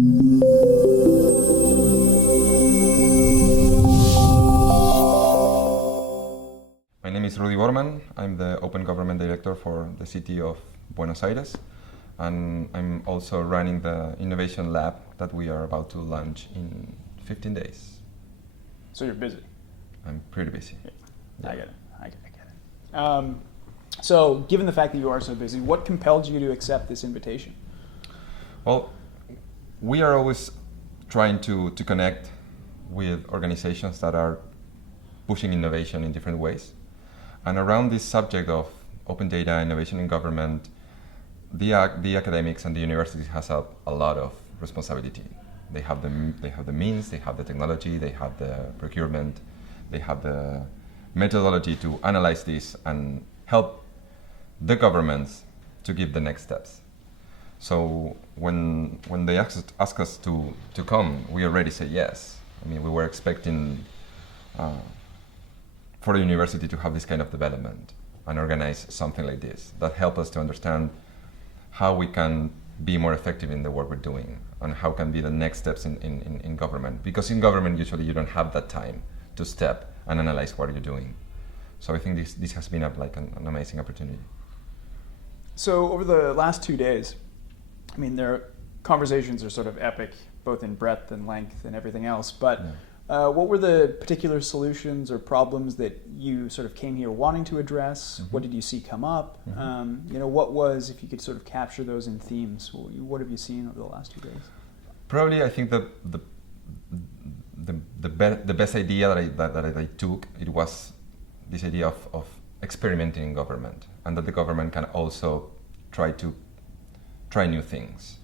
My name is Rudi Borrmann. I'm the Open Government Director for the city of Buenos Aires, and I'm also running the innovation lab that we are about to launch in 15 days. So you're busy. I'm pretty busy. Yeah. I get it. So given the fact that you are so busy, what compelled you to accept this invitation? Well, we are always trying to connect with organizations that are pushing innovation in different ways. And around this subject of open data, innovation in government, the academics and the universities has a lot of responsibility. They have the means, they have the technology, they have the procurement, they have the methodology to analyze this and help the governments to give the next steps. So when they ask us to come, we already say yes. I mean, we were expecting for the university to have this kind of development and organize something like this that help us to understand how we can be more effective in the work we're doing and how can be the next steps in government. Because in government, usually you don't have that time to step and analyze what you're doing. So I think this has been an amazing opportunity. So over the last 2 days, I mean, their conversations are sort of epic, both in breadth and length and everything else, but what were the particular solutions or problems that you sort of came here wanting to address? Mm-hmm. What did you see come up? Mm-hmm. What was, if you could sort of capture those in themes, what have you seen over the last 2 days? Probably, I think the best idea that I took, it was this idea of experimenting in government, and that the government can also try new things.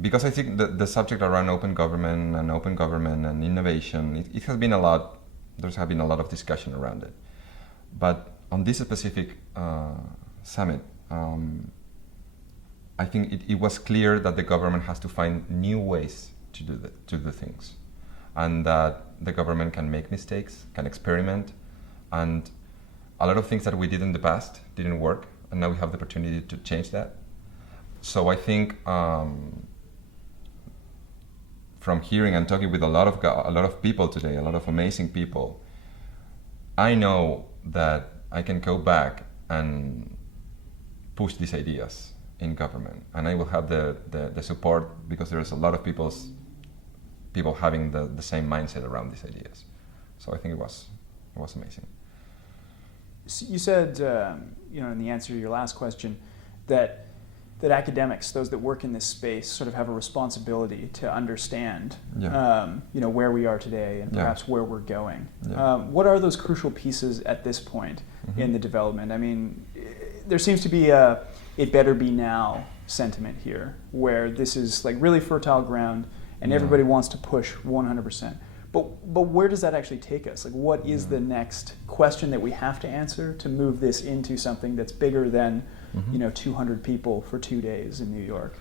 Because I think the subject around open government and innovation, it has been there's been a lot of discussion around it. But on this specific summit, I think it was clear that the government has to find new ways to do things, and that the government can make mistakes, can experiment, and a lot of things that we did in the past didn't work, and now we have the opportunity to change that. So I think from hearing and talking with a lot of people today, a lot of amazing people, I know that I can go back and push these ideas in government, and I will have the support, because there's a lot of people having the same mindset around these ideas. So I think it was amazing. You said, in the answer to your last question, that academics, those that work in this space, sort of have a responsibility to understand, where we are today and perhaps where we're going. Yeah. What are those crucial pieces at this point in the development? I mean, there seems to be a "it better be now" sentiment here, where this is like really fertile ground, and everybody wants to push 100%. But where does that actually take us? Like, what is the next question that we have to answer to move this into something that's bigger than 200 people for 2 days in New York?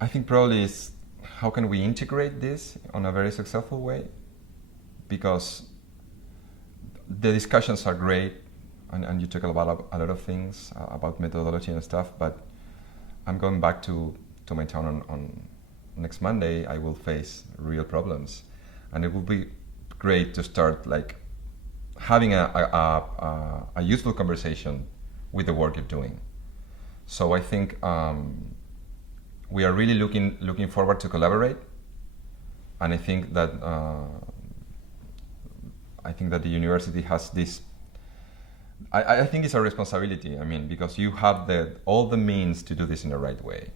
I think probably is how can we integrate this on a very successful way? Because the discussions are great, and you talk about a lot of things about methodology and stuff, but I'm going back to my town on next Monday. I will face real problems, and it will be great to start having a useful conversation with the work you're doing. So I think we are really looking forward to collaborate, and I think that the university has this. I think it's a responsibility. I mean, because you have all the means to do this in the right way.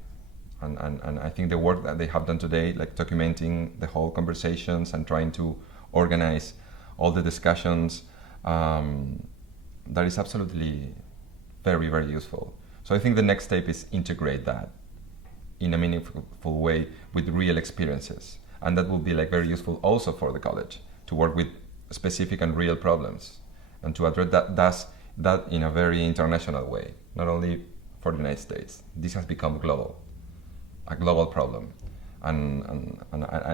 And I think the work that they have done today, like documenting the whole conversations and trying to organize all the discussions, that is absolutely very, very useful. So I think the next step is integrate that in a meaningful way with real experiences. And that will be very useful also for the college to work with specific and real problems and to address that in a very international way, not only for the United States. This has become a global problem, and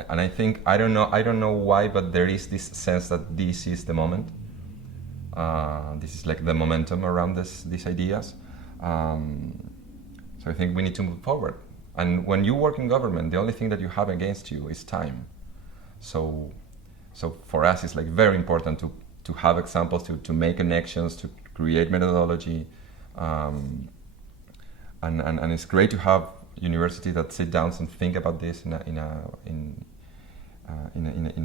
I think I don't know why, but there is this sense that this is the moment. This is the momentum around these ideas. So I think we need to move forward And when you work in government, the only thing that you have against you is time. So for us, it's like very important to have examples, to make connections, to create methodology, and it's great to have universities that sit down and think about this in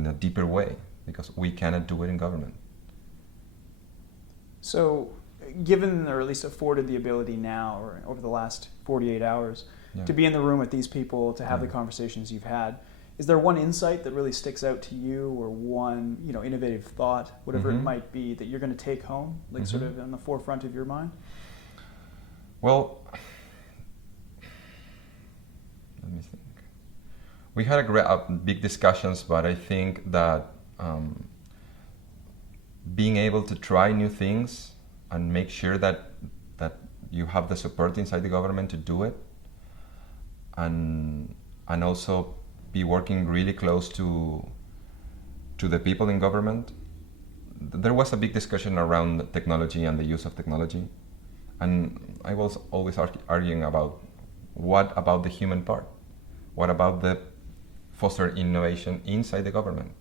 a deeper way, because we cannot do it in government. So, given, or at least afforded the ability now, or over the last 48 hours, to be in the room with these people, to have the conversations you've had, is there one insight that really sticks out to you, or one innovative thought, whatever it might be, that you're going to take home, like sort of on the forefront of your mind? Well, let me think. We had big discussions, but I think that being able to try new things and make sure that you have the support inside the government to do it, and also be working really close to the people in government. There was a big discussion around technology and the use of technology, and I was always arguing about what about the human part? What about the foster innovation inside the government,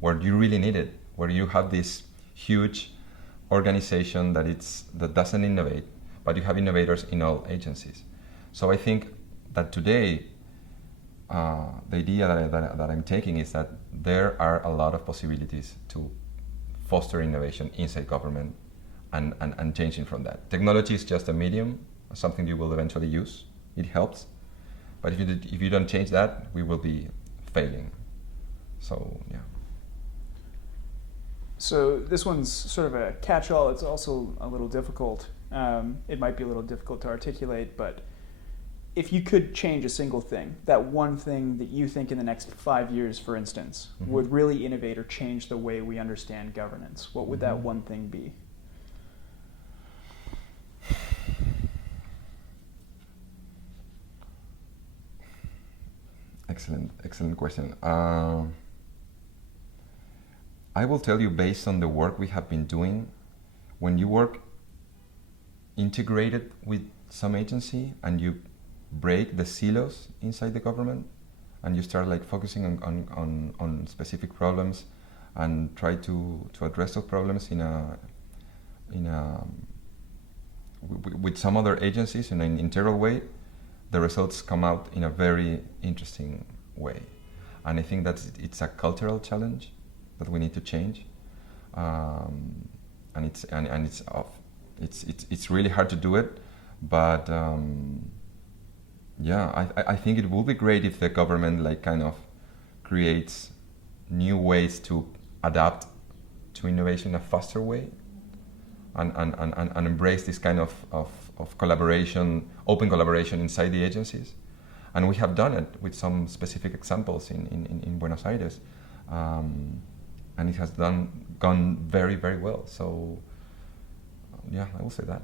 where you really need it, where you have this huge organization that doesn't innovate, but you have innovators in all agencies. So I think that today, the idea that I'm taking is that there are a lot of possibilities to foster innovation inside government and changing from that. Technology is just a medium, something you will eventually use. It helps. But if you don't change that, we will be failing. So, yeah. So this one's sort of a catch-all. It's also a little difficult. It might be a little difficult to articulate, but if you could change a single thing, that one thing that you think in the next 5 years, for instance, would really innovate or change the way we understand governance, what would that one thing be? Excellent question. I will tell you, based on the work we have been doing, when you work integrated with some agency and you break the silos inside the government and you start like focusing on specific problems and try to address those problems with some other agencies in an integral way, the results come out in a very interesting way. And I think that it's a cultural challenge that we need to change, and it's really hard to do it, but I think it will be great if the government like kind of creates new ways to adapt to innovation in a faster way, and embrace this kind of collaboration, open collaboration inside the agencies. And we have done it with some specific examples in Buenos Aires. And it has gone very, very well. So, I will say that.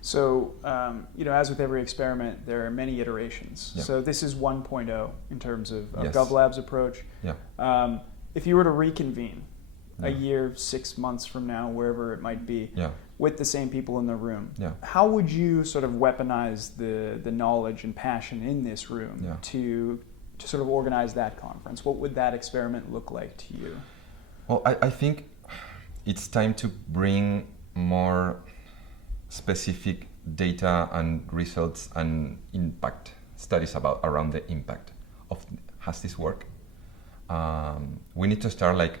So, as with every experiment, there are many iterations. Yeah. So this is 1.0 in terms of Yes. GovLab's approach. Yeah. If you were to reconvene a year, 6 months from now, wherever it might be, with the same people in the room, how would you sort of weaponize the knowledge and passion in this room to sort of organize that conference? What would that experiment look like to you? Well, I think it's time to bring more specific data and results and impact studies around the impact of has this work. We need to start like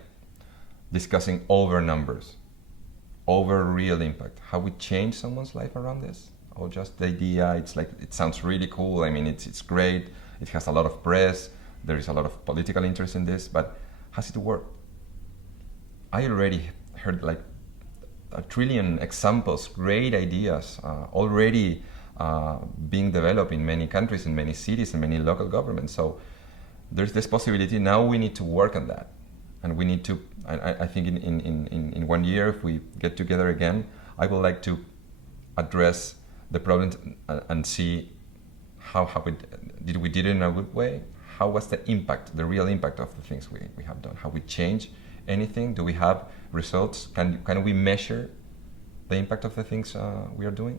discussing over numbers, over real impact. How we change someone's life around this, or just the idea. It's like it sounds really cool. I mean, it's great. It has a lot of press. There is a lot of political interest in this, but has it worked? I already heard like 1 trillion examples, great ideas already being developed in many countries, in many cities, and many local governments. So there's this possibility. Now we need to work on that, and we need to. I think in 1 year, if we get together again, I would like to address the problems and see how did we did it in a good way. How was the impact, the real impact of the things we have done? How we change anything? Do we have results? Can we measure the impact of the things we are doing?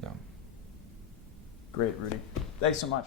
Yeah. Great, Rudi. Thanks so much.